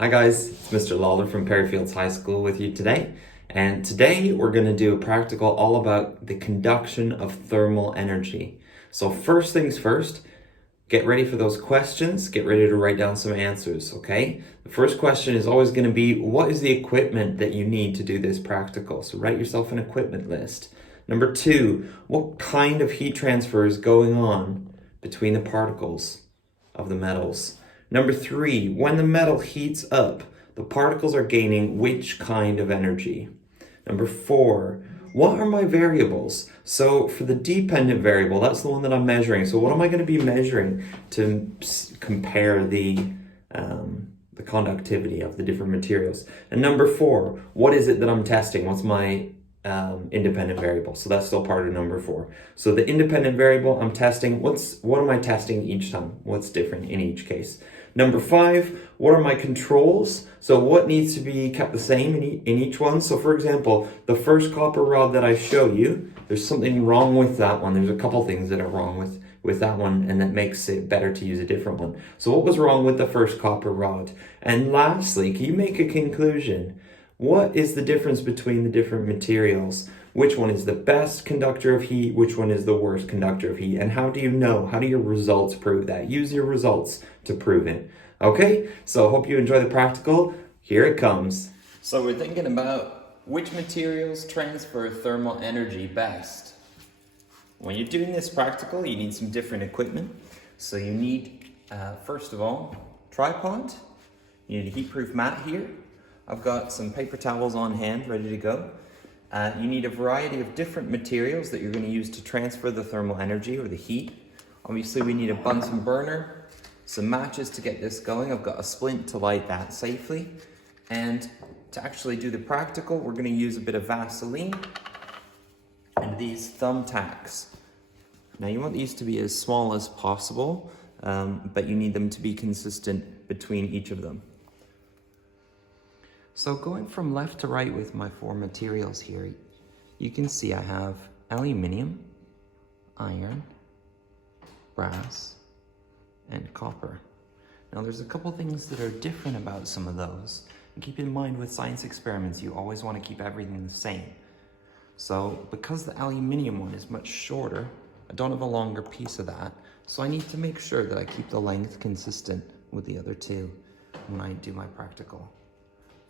Hi guys, it's Mr. Lawler from Perryfields High School with you today. And today we're going to do a practical all about the conduction of thermal energy. So first things first, get ready for those questions. Get ready to write down some answers, okay? The first question is always going to be, what is the equipment that you need to do this practical? So write yourself an equipment list. Number two, what kind of heat transfer is going on between the particles of the metals? Number three, when the metal heats up, the particles are gaining which kind of energy? Number four, what are my variables? So for the dependent variable, that's the one that I'm measuring. So what am I going to be measuring to compare the conductivity of the different materials? And number four, what is it that I'm testing? What's my independent variable? So that's still part of number four. So the independent variable I'm testing, what am I testing each time? What's different in each case? Number five, what are my controls? So what needs to be kept the same in each one? So for example, the first copper rod that I show you, there's something wrong with that one. There's a couple things that are wrong with that one, and that makes it better to use a different one. So what was wrong with the first copper rod? And lastly, can you make a conclusion? What is the difference between the different materials? Which one is the best conductor of heat? Which one is the worst conductor of heat? And how do you know? How do your results prove that? Use your results to prove it. Okay, so hope you enjoy the practical. Here it comes. So we're thinking about which materials transfer thermal energy best. When you're doing this practical, you need some different equipment. So you need, first of all, tripod. You need a heat-proof mat here. I've got some paper towels on hand, ready to go. You need a variety of different materials that you're going to use to transfer the thermal energy or the heat. Obviously, we need a Bunsen burner, some matches to get this going. I've got a splint to light that safely. And to actually do the practical, we're going to use a bit of Vaseline and these thumbtacks. Now, you want these to be as small as possible, but you need them to be consistent between each of them. So going from left to right with my four materials here, you can see I have aluminium, iron, brass, and copper. Now there's a couple things that are different about some of those. And keep in mind with science experiments, you always want to keep everything the same. So because the aluminium one is much shorter, I don't have a longer piece of that. So I need to make sure that I keep the length consistent with the other two when I do my practical.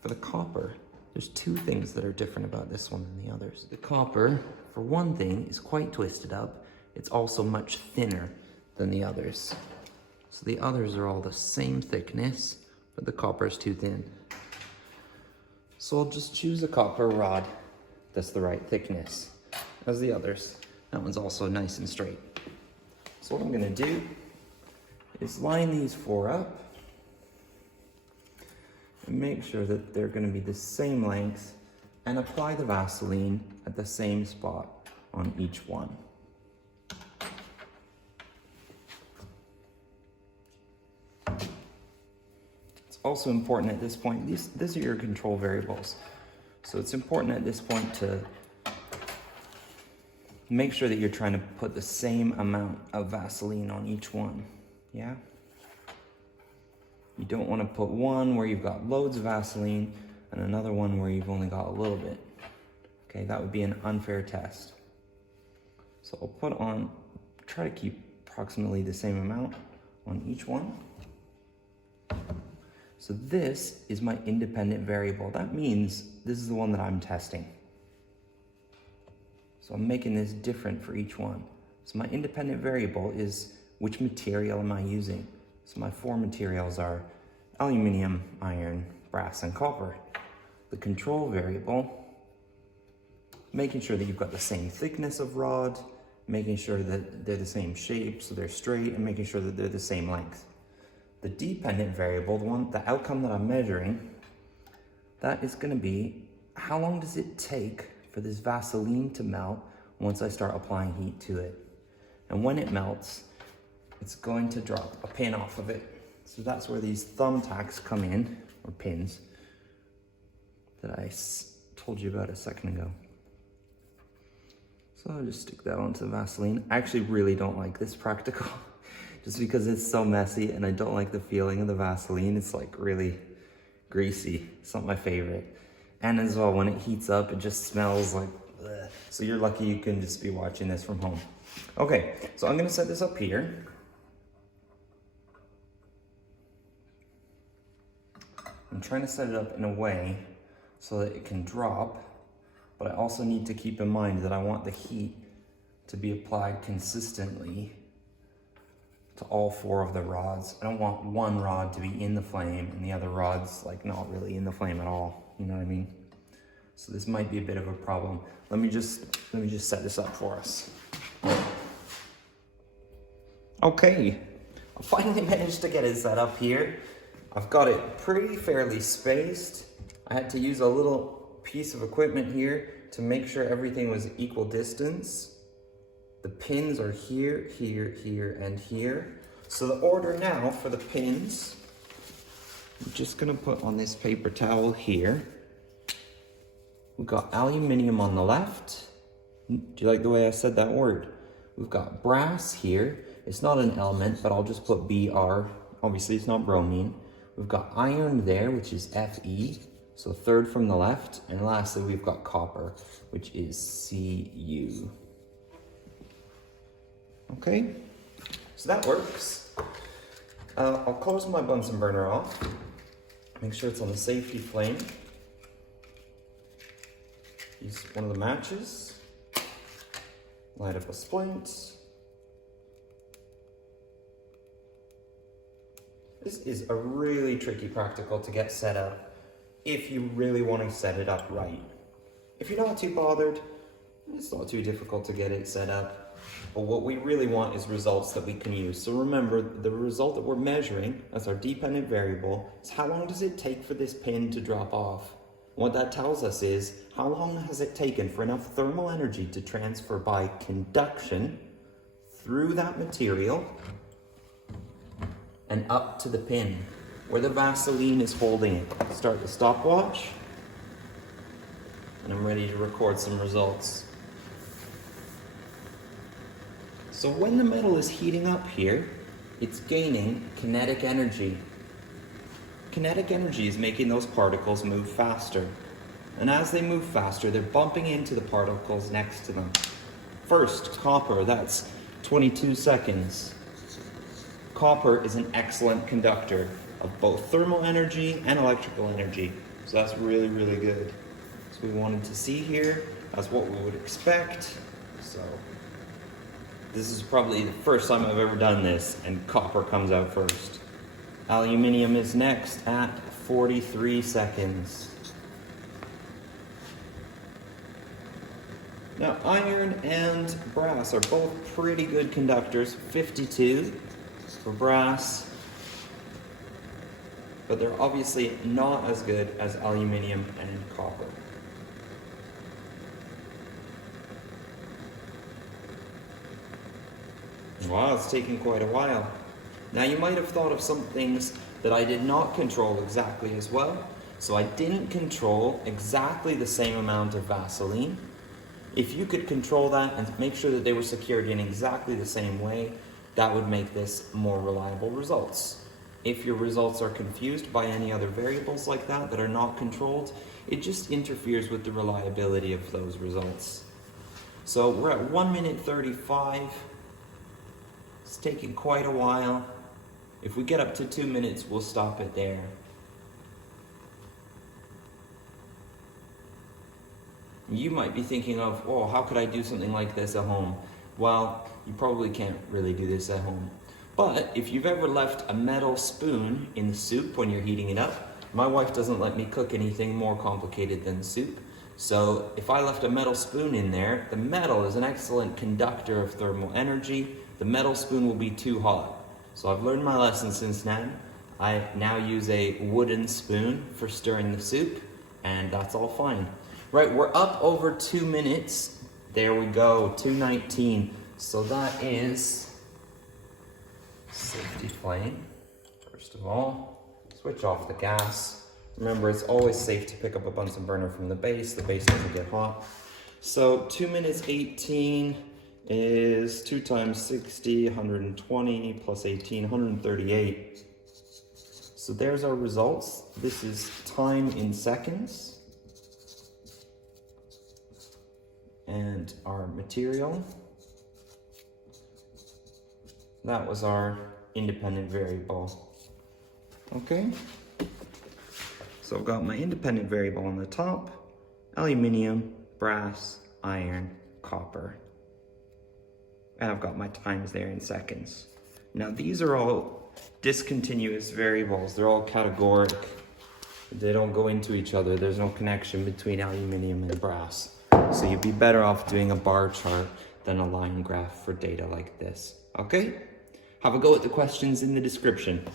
For the copper, there's two things that are different about this one than the others. The copper, for one thing, is quite twisted up. It's also much thinner than the others. So the others are all the same thickness, but the copper is too thin. So I'll just choose a copper rod that's the right thickness as the others. That one's also nice and straight. So what I'm gonna do is line these four up and make sure that they're going to be the same length and apply the Vaseline at the same spot on each one. It's also important at this point, these are your control variables. So it's important at this point to make sure that you're trying to put the same amount of Vaseline on each one, yeah? You don't want to put one where you've got loads of Vaseline and another one where you've only got a little bit. Okay, that would be an unfair test. So I'll put on, try to keep approximately the same amount on each one. So this is my independent variable. That means this is the one that I'm testing. So I'm making this different for each one. So my independent variable is which material am I using? So my four materials are aluminium, iron, brass, and copper. The control variable, making sure that you've got the same thickness of rod, making sure that they're the same shape, so they're straight, and making sure that they're the same length. The dependent variable, the outcome that I'm measuring, that is going to be how long does it take for this Vaseline to melt once I start applying heat to it. And when it melts, it's going to drop a pin off of it. So that's where these thumbtacks come in, or pins, that I told you about a second ago. So I'll just stick that onto the Vaseline. I actually really don't like this practical, just because it's so messy and I don't like the feeling of the Vaseline. It's like really greasy. It's not my favorite. And as well, when it heats up, it just smells like bleh. So you're lucky you can just be watching this from home. Okay, so I'm gonna set this up here. I'm trying to set it up in a way so that it can drop, but I also need to keep in mind that I want the heat to be applied consistently to all 4 of the rods. I don't want one rod to be in the flame and the other rod's like not really in the flame at all. You know what I mean? So this might be a bit of a problem. Let me just set this up for us. Okay, I finally managed to get it set up here. I've got it pretty fairly spaced. I had to use a little piece of equipment here to make sure everything was equal distance. The pins are here, here, here, and here. So the order now for the pins, I'm just gonna put on this paper towel here. We've got aluminium on the left. Do you like the way I said that word? We've got brass here. It's not an element, but I'll just put Br. Obviously it's not bromine. We've got iron there, which is Fe. So 3rd from the left. And lastly, we've got copper, which is Cu. Okay, so that works. I'll close my Bunsen burner off. Make sure it's on the safety flame. Use one of the matches. Light up a splint. This is a really tricky practical to get set up if you really want to set it up right. If you're not too bothered, it's not too difficult to get it set up. But what we really want is results that we can use. So remember, the result that we're measuring as our dependent variable is how long does it take for this pin to drop off? What that tells us is how long has it taken for enough thermal energy to transfer by conduction through that material and up to the pin where the Vaseline is holding it. Start the stopwatch, and I'm ready to record some results. So when the metal is heating up here, it's gaining kinetic energy. Kinetic energy is making those particles move faster. And as they move faster, they're bumping into the particles next to them. First, copper, that's 22 seconds. Copper is an excellent conductor of both thermal energy and electrical energy. So that's really, really good. So we wanted to see here, that's what we would expect. So this is probably the first time I've ever done this, and copper comes out first. Aluminium is next at 43 seconds. Now, iron and brass are both pretty good conductors. 52 for brass, but they're obviously not as good as aluminium and copper. Wow, it's taking quite a while. Now you might have thought of some things that I did not control exactly as well. So I didn't control exactly the same amount of Vaseline. If you could control that and make sure that they were secured in exactly the same way, that would make this more reliable results. If your results are confused by any other variables like that are not controlled, it just interferes with the reliability of those results. So we're at 1 minute 35. It's taking quite a while. If we get up to 2 minutes, we'll stop it there. You might be thinking of, oh, how could I do something like this at home? Well, you probably can't really do this at home. But if you've ever left a metal spoon in the soup when you're heating it up, my wife doesn't let me cook anything more complicated than soup. So if I left a metal spoon in there, the metal is an excellent conductor of thermal energy. The metal spoon will be too hot. So I've learned my lesson since then. I now use a wooden spoon for stirring the soup, and that's all fine. Right, we're up over 2 minutes. There we go, 2:19. So that is safety flame. First of all, switch off the gas. Remember, it's always safe to pick up a Bunsen burner from the base. The base doesn't get hot. So 2 minutes 18 is 2 times 60, 120 plus 18, 138. So there's our results. This is time in seconds. And our material. That was our independent variable. Okay? So I've got my independent variable on the top, aluminium, brass, iron, copper. And I've got my times there in seconds. Now these are all discontinuous variables. They're all categoric. They don't go into each other. There's no connection between aluminium and brass. So you'd be better off doing a bar chart than a line graph for data like this. Okay? Have a go at the questions in the description.